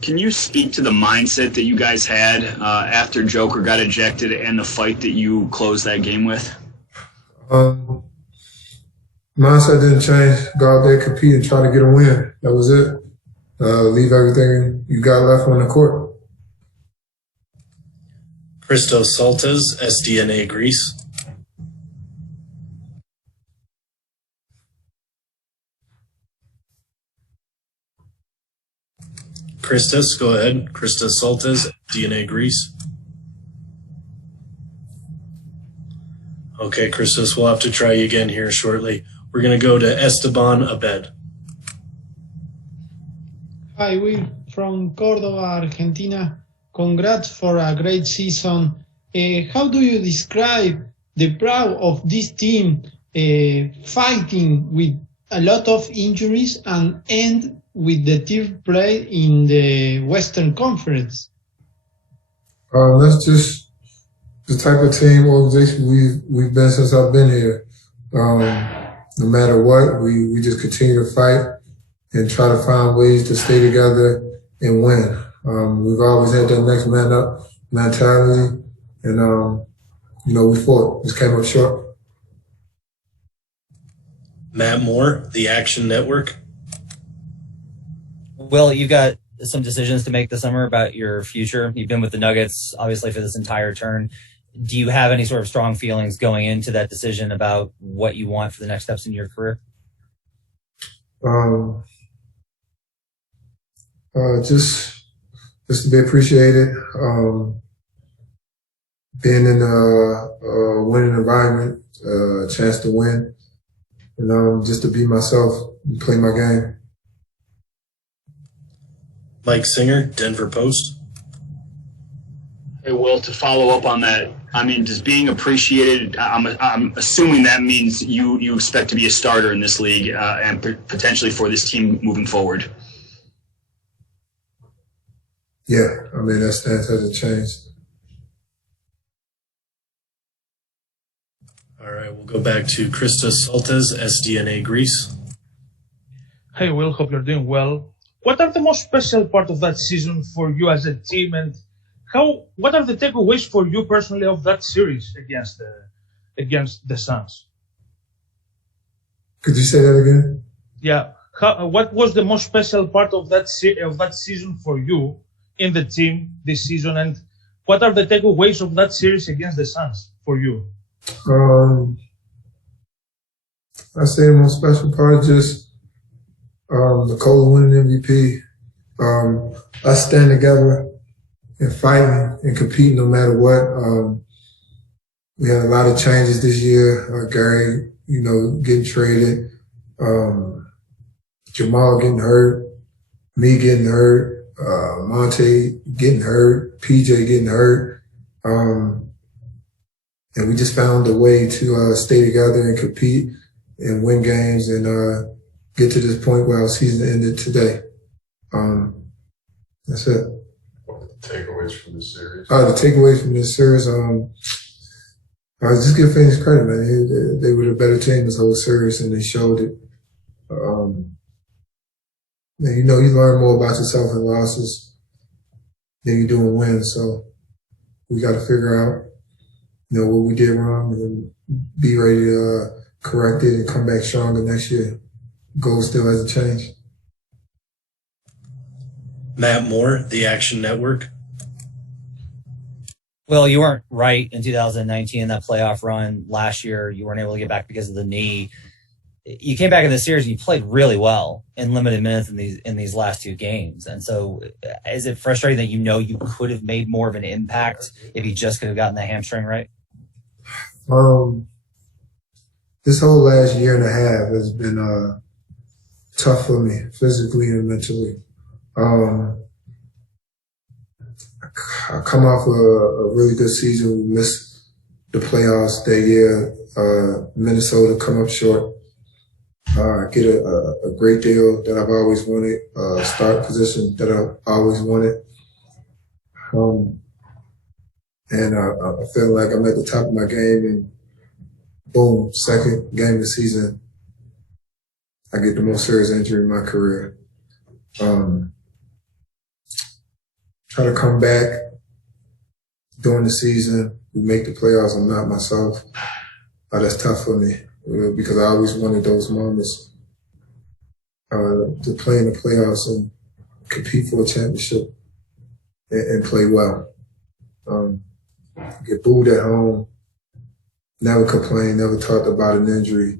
can you speak to the mindset that you guys had after Joker got ejected and the fight that you closed that game with? Mindset didn't change. Go out there, compete, and try to get a win. That was it. Leave everything you got left on the court. Christos Saltes, SDNA Greece. Christos, go ahead. Christos Saltes, DNA Greece. Okay, Christos, we'll have to try you again here shortly. We're going to go to Esteban Abed. Hi, we're from Córdoba, Argentina. Congrats for a great season. How do you describe the pride of this team fighting with a lot of injuries and end with the third place in the Western Conference? That's just the type of team organization we've been since I've been here. No matter what, we just continue to fight and try to find ways to stay together and win. We've always had that next man up mentality, and we fought. Just came up short. Matt Moore, The Action Network. Will, you've got some decisions to make this summer about your future. You've been with the Nuggets, obviously, for this entire turn. Do you have any sort of strong feelings going into that decision about what you want for the next steps in your career? Just to be appreciated. Being in a winning environment, a chance to win, and just to be myself and play my game. Mike Singer, Denver Post. Hey, Will, to follow up on that, I mean, just being appreciated, I'm assuming that means you expect to be a starter in this league and potentially for this team moving forward. Yeah, I mean, that stance hasn't changed. All right, we'll go back to Christos Saltes, SDNA Greece. Hey, Will, hope you're doing well. What are the most special part of that season for you as a team, and what are the takeaways for you personally of that series against the Suns? Could you say that again? Yeah. What was the most special part of that season for you in the team this season, and what are the takeaways of that series against the Suns for you? I say the most special part is just the Cola winning MVP. Us staying together and fighting and competing no matter what. We had a lot of changes this year. Gary, getting traded. Jamal getting hurt. Me getting hurt. Monte getting hurt. PJ getting hurt. And we just found a way to stay together and compete and win games and get to this point where our season ended today. That's it. What are the takeaways from this series? The takeaways from this series, just give Phoenix credit, man. They were the better team this whole series, and they showed it. You learn more about yourself in losses than you do in wins. So we got to figure out, what we did wrong and be ready to correct it and come back stronger next year. Goal still hasn't changed. Matt Moore, The Action Network. Well, you weren't right in 2019 in that playoff run. Last year, you weren't able to get back because of the knee. You came back in the series and you played really well in limited minutes in these last two games. And so is it frustrating that you could have made more of an impact if you just could have gotten the hamstring right? This whole last year and a half has been tough for me, physically and mentally. I come off a really good season. We missed the playoffs that year. Minnesota come up short. Get a great deal that I've always wanted, start position that I've always wanted. And I feel like I'm at the top of my game, and boom, second game of the season, I get the most serious injury in my career. try to come back during the season. We make the playoffs. I'm not myself. That's tough for me because I always wanted those moments to play in the playoffs and compete for a championship and play well. Get booed at home, never complained, never talked about an injury.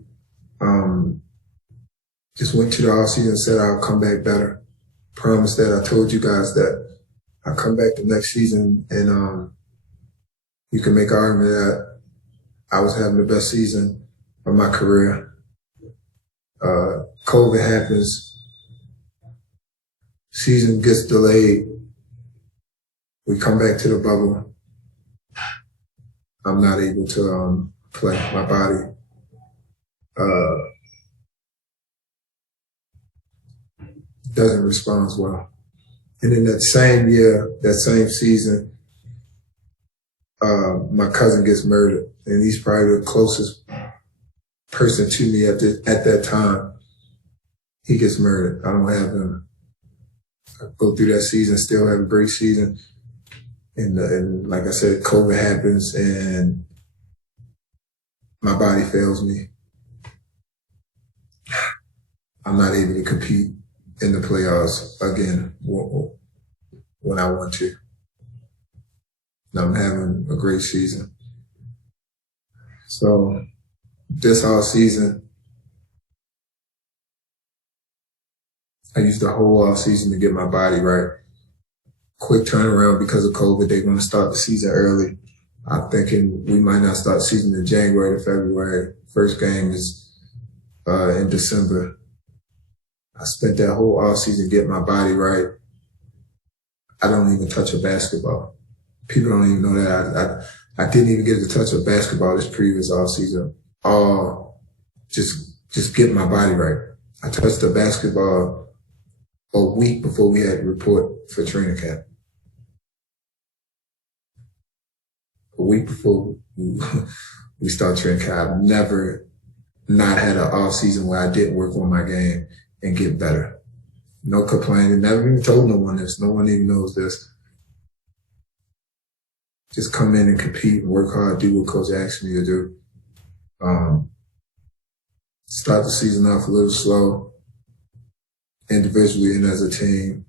Just went to the offseason and said I'll come back better. Promised that. I told you guys that I'll come back the next season and you can make an argument that I was having the best season of my career. COVID happens. Season gets delayed. We come back to the bubble. I'm not able to play. My body doesn't respond well. And in that same year, that same season, my cousin gets murdered, and he's probably the closest person to me at that time. He gets murdered. I don't have him. I go through that season, still have a great season. And like I said, COVID happens and my body fails me. I'm not able to compete in the playoffs again when I want to. And I'm having a great season. So this whole season, I used the whole off season to get my body right. Quick turnaround because of COVID. They're going to start the season early. I'm thinking we might not start the season in January to February. First game is in December. I spent that whole off season getting my body right. I don't even touch a basketball. People don't even know that. I didn't even get to touch a basketball this previous off season. Just getting my body right. I touched the basketball a week before we had to report for training camp. A week before we start training camp. I've never not had an off season where I didn't work on my game and get better. No complaining. Never even told no one this. No one even knows this. Just come in and compete and work hard, do what coach asked me to do. Start the season off a little slow, individually and as a team.